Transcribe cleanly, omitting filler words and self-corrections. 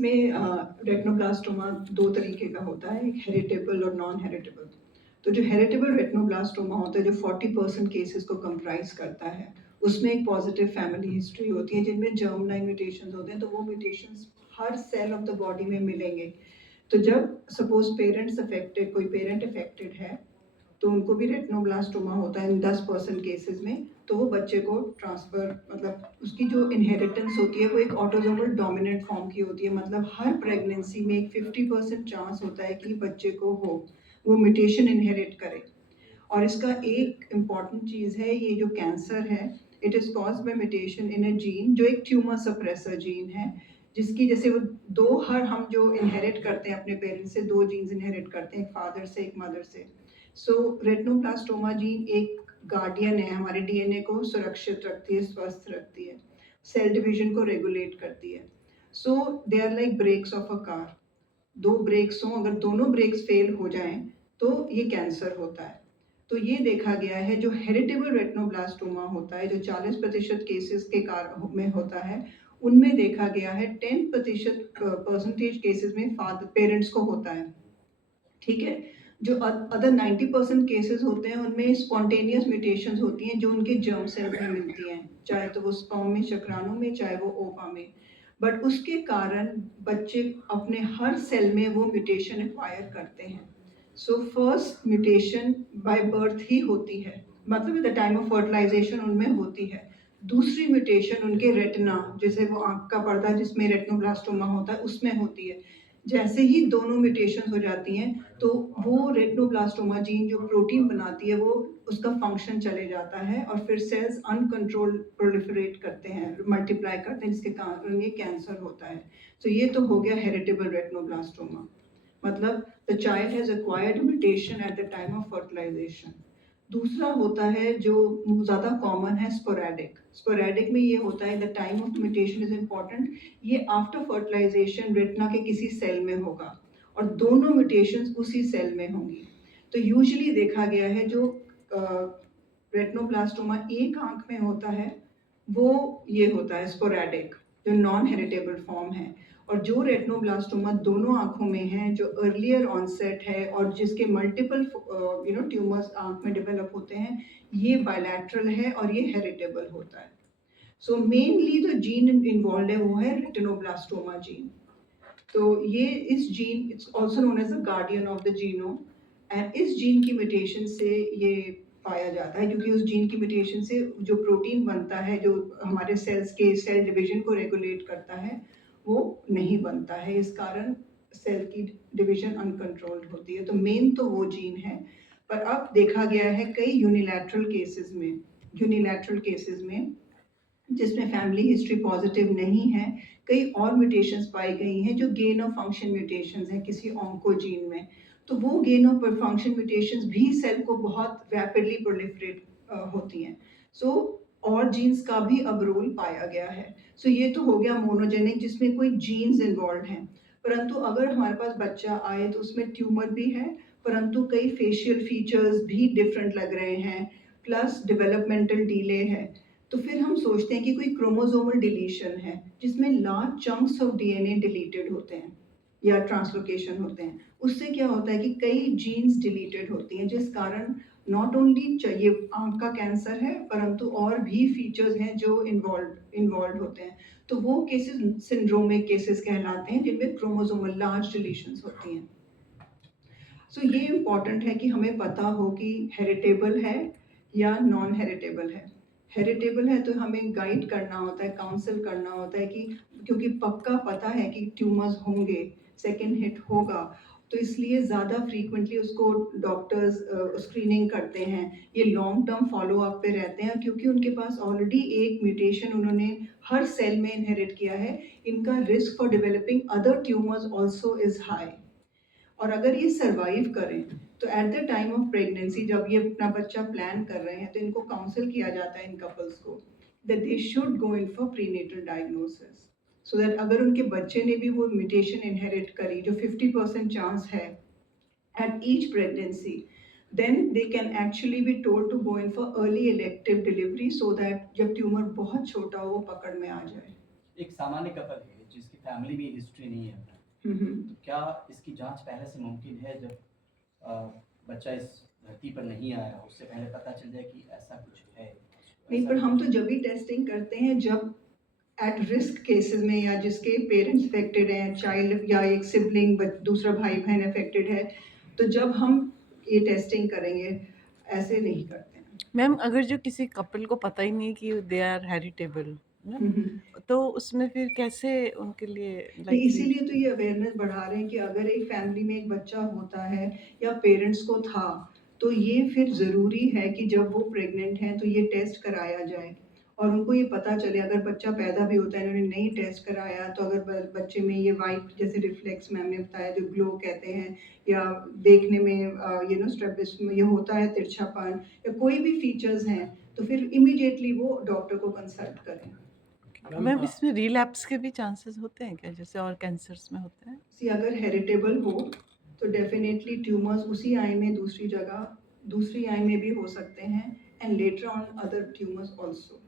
में रेटिनोब्लास्टोमा 2 तरीके का होता है, एक हेरिटेबल और नॉन हेरिटेबल। तो जो हेरिटेबल रेटिनोब्लास्टोमा होता है, जो 40% केसेस को कंप्राइज़ करता है, उसमें एक पॉज़िटिव फैमिली हिस्ट्री होती है, जिनमें जर्म लाइन म्यूटेशंस होते हैं, तो वो म्यूटेशंस हर सेल ऑफ द बॉडी में मिलेंगे। तो जब सपोज़ कोई पेरेंट अफेक्टेड है, तो उनको भी रेटिनोब्लास्टोमा होता है इन 10% केसेस में, तो वो बच्चे को ट्रांसफ़र मतलब उसकी जो इनहेरिटेंस होती है वो एक ऑटोसोमल डोमिनेंट फॉर्म की होती है। मतलब हर प्रेगनेंसी में एक 50% चांस होता है कि बच्चे को वो म्यूटेशन इनहेरिट करे। और इसका एक इम्पॉर्टेंट चीज़ है, ये जो कैंसर है, it is caused by mutation in a gene जो एक ट्यूमर सप्रेसर जीन है, जिसकी जैसे वो 2 हर हम जो इनहेरिट करते हैं अपने पेरेंट्स से 2 जीन्स इनहेरिट करते हैं, एक फादर से, एक मदर से। सो रेटिनोब्लास्टोमा जीन एक गार्डियन है, हमारे डीएनए को सुरक्षित रखती है, स्वस्थ रखती है, सेल डिवीजन को रेगुलेट करती है। So they are like brakes of a car. 2 brakes हों, अगर दोनों ब्रेक्स फेल हो जाएँ, तो ये कैंसर होता है। तो ये देखा गया है, जो हेरिटेबल रेटिनोब्लास्टोमा होता है, जो 40% केसेस के में होता है, उनमें देखा गया है 10% परसेंटेज केसेस में फादर पेरेंट्स को होता है। ठीक है? जो अदर 90% केसेस होते हैं, उनमें स्पॉन्टेनियस म्यूटेशंस होती हैं, जो उनके जर्म सेल्स में मिलती हैं, चाहे तो वो स्पर्म में, शुक्राणु में, चाहे वो ओवा में। बट उसके कारण बच्चे अपने हर सेल में वो म्यूटेशन एक्वायर करते हैं। So first mutation by birth ही होती है, मतलब at the time of fertilization उनमें होती है। दूसरी म्यूटेशन उनके रेटिना, जैसे वो आँख का पर्दा जिसमें रेटिनोब्लास्टोमा होता है, उसमें होती है। जैसे ही दोनों म्यूटेशंस हो जाती हैं, तो वो रेटिनोब्लास्टोमा जीन जो प्रोटीन बनाती है, वो उसका फंक्शन चले जाता है और फिर सेल्स अनकंट्रोल प्रोलिफरेट करते हैं, मल्टीप्लाई करते हैं, जिसके कारण ये कैंसर होता है। तो ये तो हो गया हेरिटेबल रेटिनोब्लास्टोमा, मतलब the child has acquired mutation at the time of fertilization. दूसरा होता है जो ज़्यादा कॉमन है, स्पोरैडिक। स्पोरैडिक में ये होता है the time of mutation is important, ये आफ्टर फर्टिलाइजेशन रेटिना के किसी सेल में होगा और दोनों म्यूटेशंस उसी सेल में होंगी। तो यूजुअली देखा गया है जो रेटिनोब्लास्टोमा एक आँख में होता है, वो ये होता है स्पोरैडिक, जो नॉन हेरिटेबल फॉर्म है। और जो रेटिनोब्लास्टोमा दोनों आँखों में है, जो अर्लियर ऑनसेट है और जिसके मल्टीपल ट्यूमर्स आँख में डेवलप होते हैं, ये बायलैटरल है और ये हेरिटेबल होता है। सो मेनली जो जीन इन्वॉल्व्ड है वो है रेटिनोब्लास्टोमा जीन। तो ये इस gene, it's also known as the guardian of the genome, and इस जीन की म्यूटेशन से ये पाया जाता है, क्योंकि उस जीन की म्यूटेशन से जो प्रोटीन बनता है, जो हमारे सेल्स के सेल डिवीजन को रेगुलेट करता है, वो नहीं बनता है। इस कारण सेल की डिवीजन अनकंट्रोल्ड होती है। तो मेन तो वो जीन है। पर अब देखा गया है कई यूनिलैटरल केसेस में जिसमें फैमिली हिस्ट्री पॉजिटिव नहीं है, कई और म्यूटेशंस पाई गई हैं जो गेन ऑफ फंक्शन म्यूटेशंस हैं किसी ऑन्कोजीन में। तो वो गेन ऑफ फंक्शन म्यूटेशंस भी सेल को बहुत रैपिडली प्रोलिफरेट होती हैं। सो और जीन्स का भी अब रोल पाया गया है। सो ये तो हो गया मोनोजेनिक, जिसमें कोई जीन्स इन्वॉल्व हैं। परंतु अगर हमारे पास बच्चा आए तो उसमें ट्यूमर भी है, परंतु कई फेशियल फीचर्स भी डिफरेंट लग रहे हैं, प्लस डेवलपमेंटल डिले है। तो फिर हम सोचते हैं कि कोई क्रोमोसोमल डिलीशन है, जिसमें large chunks of DNA deleted होते हैं या ट्रांसलोकेशन होते हैं। उससे क्या होता है कि कई जीन्स डिलीटेड होती हैं, जिस कारण नॉट ओनली चाहिए आँख का कैंसर है, परंतु और भी फीचर्स हैं जो इन्वॉल्व होते हैं। तो वो केसेस सिंड्रोमिक केसेस कहलाते हैं, जिनमें क्रोमोसोमल लार्ज डिलीशंस होती हैं। सो ये इम्पॉर्टेंट है कि हमें पता हो कि हेरिटेबल है या नॉन हेरिटेबल है। हेरिटेबल है तो हमें गाइड करना होता है, काउंसल करना होता है कि क्योंकि पक्का पता है कि ट्यूमर्स होंगे, सेकंड हिट होगा, तो इसलिए ज़्यादा फ्रीक्वेंटली उसको डॉक्टर्स स्क्रीनिंग करते हैं। ये लॉन्ग टर्म फॉलो अप पे रहते हैं, क्योंकि उनके पास ऑलरेडी एक म्यूटेशन उन्होंने हर सेल में इनहेरिट किया है, इनका risk for developing other tumours also is high. और अगर ये सर्वाइव करें, तो eight the time of pregnancy जब ये अपना बच्चा प्लान कर रहे हैं, तो इनको काउंसल किया जाता है इन कपल्स को, that they should go in for prenatal diagnosis, so that अगर उनके बच्चे ने भी वो म्यूटेशन इनहेरिट करी, जो 50% चांस है at each pregnancy, then they can actually be told to go in for early elective delivery, so that जब ट्यूमर बहुत छोटा हो वो पकड़ में आ जाए। एक सामान्य कपल है जिसकी फैमिली में हिस्ट्री नहीं है, हम्म। तो क्या इसकी जांच पहले से मुमकिन है, जब अ, बच्चा इस धरती पर नहीं आया उससे पहले पता चल जाए कि ऐसा कुछ है? नहीं, ऐसा पर हम कुछ तो जब भी टेस्टिंग करते हैं जब एट रिस्क केसेस में या जिसके पेरेंट्स अफेक्टेड हैं, चाइल्ड या एक सिबलिंग दूसरा भाई बहन अफेक्टेड है, तो जब हम ये टेस्टिंग करेंगे, ऐसे नहीं करते हैं। मैम अगर जो किसी कपल को पता ही नहीं कि दे आर हेरिटेबल ना, हम्म। तो उसमें फिर कैसे उनके लिए नहीं, लाइक इसीलिए तो ये अवेयरनेस बढ़ा रहे हैं कि अगर एक फैमिली में एक बच्चा होता है या पेरेंट्स को था, तो ये फिर ज़रूरी है कि जब वो प्रेग्नेंट हैं तो ये टेस्ट कराया जाए और उनको ये पता चले। अगर बच्चा पैदा भी होता है, इन्होंने नहीं टेस्ट कराया, तो अगर बच्चे में ये वाइट जैसे रिफ्लेक्स मैम ने बताया जो ग्लो कहते हैं, या देखने में स्ट्रेबिस में ये होता है तिरछापन, या कोई भी फीचर्स हैं, तो फिर इमीडिएटली वो डॉक्टर को कंसल्ट करें। मैम इसमें रिलैप्स के भी चांसेस होते हैं क्या, जैसे और कैंसर्स में होते हैं? सी अगर हेरिटेबल हो तो डेफिनेटली ट्यूमर्स उसी आई में दूसरी आई में भी हो सकते हैं, and later on other tumours also.